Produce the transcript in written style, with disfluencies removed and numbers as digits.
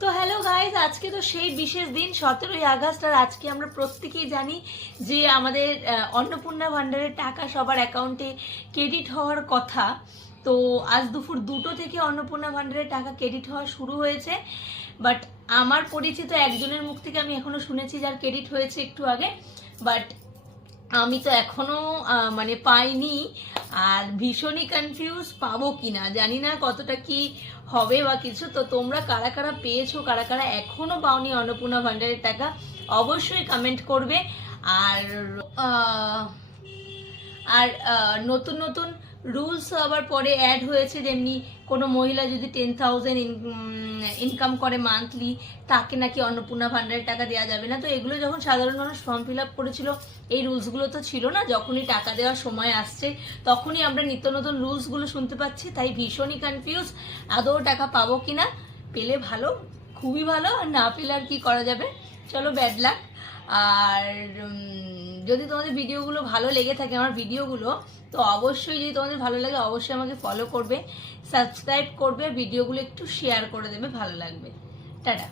তো hello guys, আজকে তো সেই বিশেষ দিন 17ই আগস্ট। আর আজকে আমরা প্রত্যেকেই জানি যে আমাদের অন্নপূর্ণা ভান্ডারের টাকা সবার অ্যাকাউন্টে ক্রেডিট হওয়ার কথা। তো আজ দুপুর 2টো থেকে অন্নপূর্ণা ভান্ডারের টাকা ক্রেডিট হওয়া শুরু হয়েছে। বাট আমার পরিচিত একজনের মুখ থেকে আমি এখনো শুনেছি যার ক্রেডিট হয়েছে একটু আগে, বাট আমি তো এখনো মানে পাইনি। আর ভীষণই কনফিউজ, পাবো কিনা জানি না, কতটা কি হবে বা কিছু। তো তোমরা কারা কারা পেয়েছো, কারা কারা এখনো পাওনি অন্নপূর্ণা ভান্ডারের টাকা, অবশ্যই কমেন্ট করবে। আর আর নতুন নতুন রুলসও আবার পরে অ্যাড হয়েছে, যেমনি কোনো মহিলা যদি 10,000 ইনকাম করে মান্থলি, তাকে নাকি অন্নপূর্ণা ভান্ডারের টাকা দেওয়া যাবে না। তো এগুলো যখন সাধারণ মানুষ ফর্ম ফিল আপ করেছিল, এই রুলসগুলো তো ছিল না। যখনই টাকা দেওয়ার সময় আসছে তখনই আমরা নিত্য নতুন রুলসগুলো শুনতে পাচ্ছি, তাই ভীষণই কনফিউজ আদৌ টাকা পাবো কিনা। পেলে ভালো, খুবই ভালো, আর না পেলে আর কি করা যাবে, চলো ব্যাড লাক। আর যদি তোমাদের ভিডিওগুলো ভালো লেগে থাকে, আমার ভিডিওগুলো, তো অবশ্যই যদি তোমাদের ভালো লাগে অবশ্যই আমাকে ফলো করবে, সাবস্ক্রাইব করবে, ভিডিওগুলো একটু শেয়ার করে দেবে, ভালো লাগবে। টাটা।